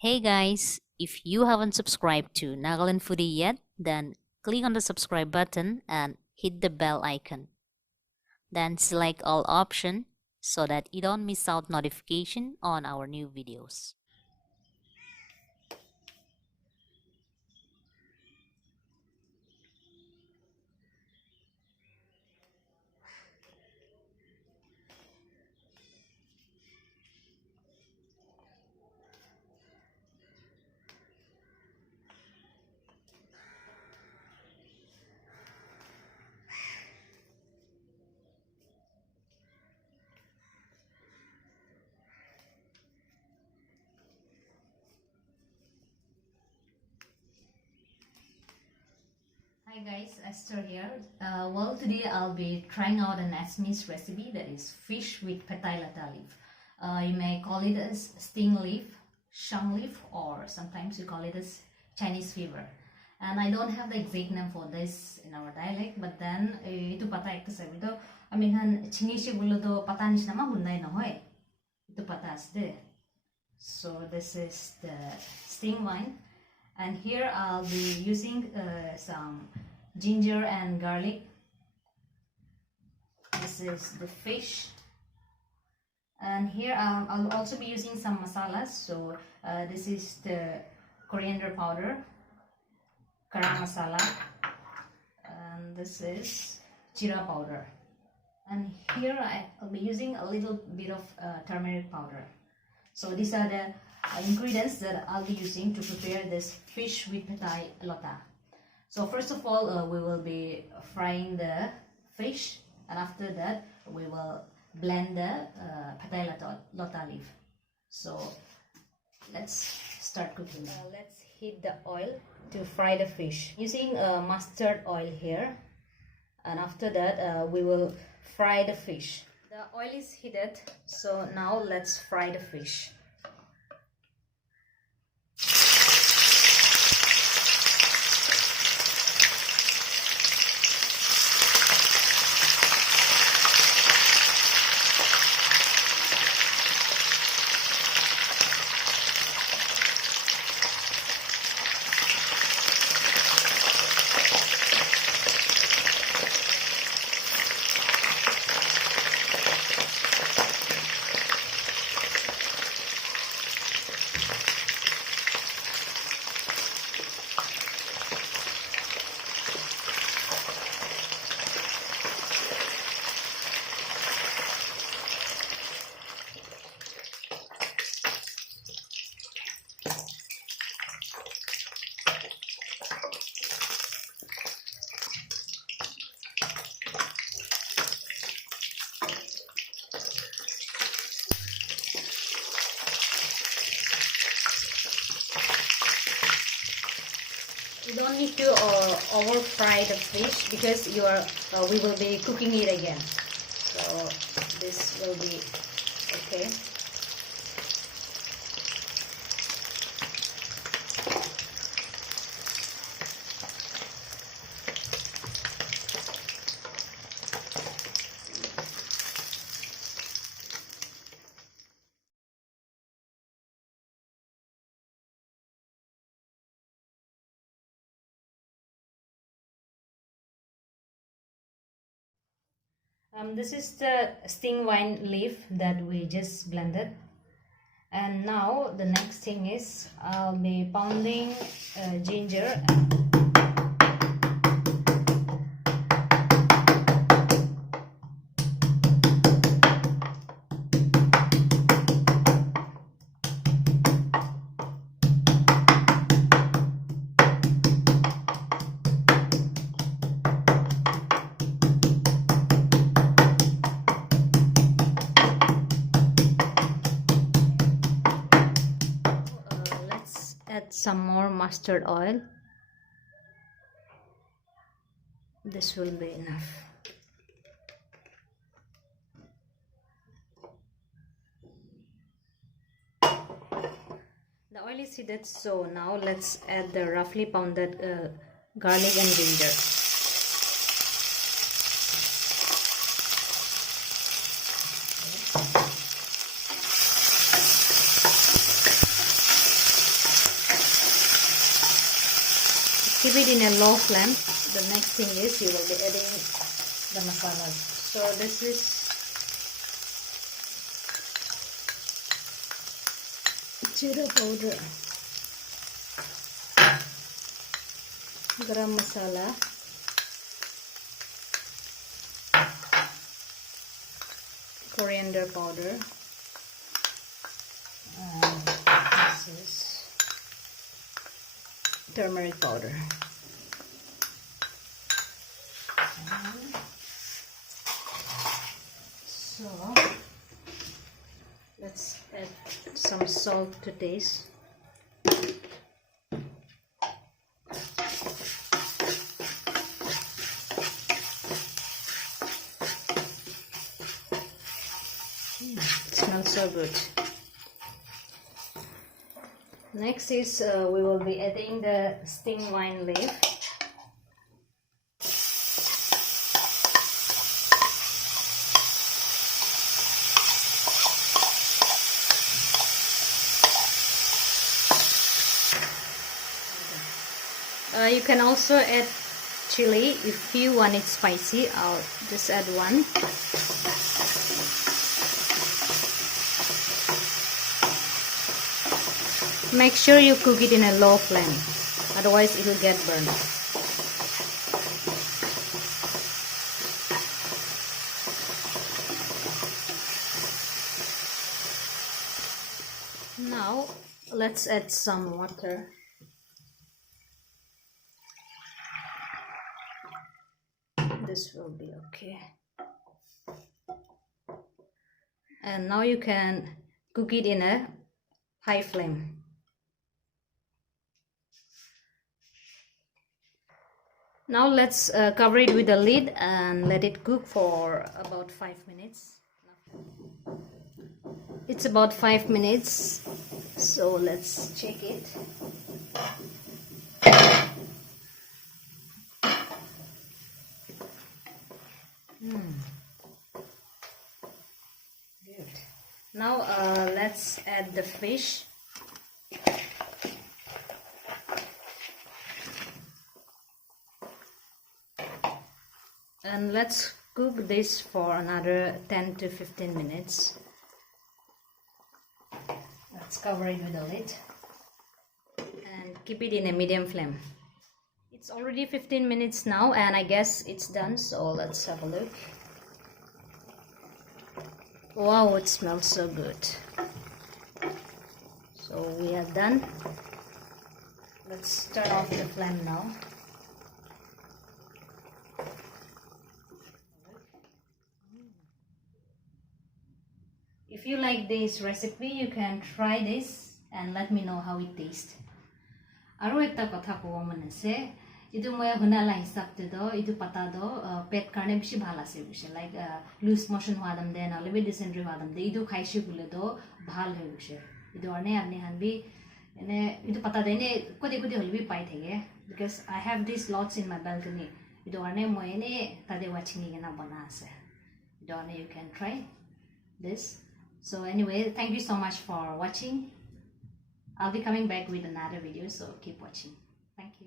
Hey guys, if you haven't subscribed to Nagaland Foodie yet, then click on the subscribe button and hit the bell icon. Then select all option so that you don't miss out notification on our new videos. Hi guys, Esther here. Today I'll be trying out an Assamese recipe that is fish with Bhedailota leaf. You may call it as sting leaf, shang leaf, or sometimes you call it as Chinese fever. And I don't have the exact name for this in our dialect, but then itu pata ekta sabi to amikhan Chinese bolo to pata nisna ma hundai na hoy. Itu pata asde. So this is the Stinkvine. And here I'll be using some ginger and garlic. This is the fish. And here I'll also be using some masalas. So this is the coriander powder, garam masala, and this is jeera powder. And here I'll be using a little bit of turmeric powder. So these are the ingredients that I'll be using to prepare this fish with Bhedailota. So first of all, we will be frying the fish, and after that we will blend the Bhedailota leaf. So let's start cooking. Let's heat the oil to fry the fish using mustard oil here, and after that we will fry the fish. The oil is heated, so now let's fry the fish. You don't need to over fry the fish because we will be cooking it again. So this will be okay. This is the Stinkvine leaf that we just blended, and now the next thing is I'll be pounding ginger. Add some more mustard oil. This will be enough. The oil is heated, so now let's add the roughly pounded garlic and ginger. keep it in a low flame. The next thing is you will be adding the masalas. So this is jeera powder, garam masala, coriander powder, and this is turmeric powder. So let's add some salt to taste. It smells so good. Next is we will be adding the Stinkvine leaf. You can also add chili if you want it spicy. I'll just add one. Make sure you cook it in a low flame, otherwise it will get burned. Now let's add some water. This will be okay. And now you can cook it in a high flame. Now let's cover it with a lid and let it cook for about 5 minutes. It's about 5 minutes, so let's check it. Good. Now let's add the fish. And let's cook this for another 10 to 15 minutes. Let's cover it with a lid and keep it in a medium flame. It's already 15 minutes now and I guess it's done, so let's have a look. Wow, it smells so good. So we are done. Let's turn off the flame now. If you like this recipe, you can try this and let me know how it tastes. Aru ekta kotha kobo mane ase, idu moi hunala hisab te do idu pata do pet karne bishi bhal ase bishe, like loose motion hwadam de na lebe dysentery hwadam de idu khaishi bule do bhal hoy bishe. Idu arne apni han bi ene idu pata de ne kodi kodi holi bi pai thege, because I have these lots in my balcony. Idu arne moi ene tade wachini gena bana ase. Idu arne you can try this. So anyway, thank you so much for watching. I'll be coming back with another video, so keep watching. Thank you.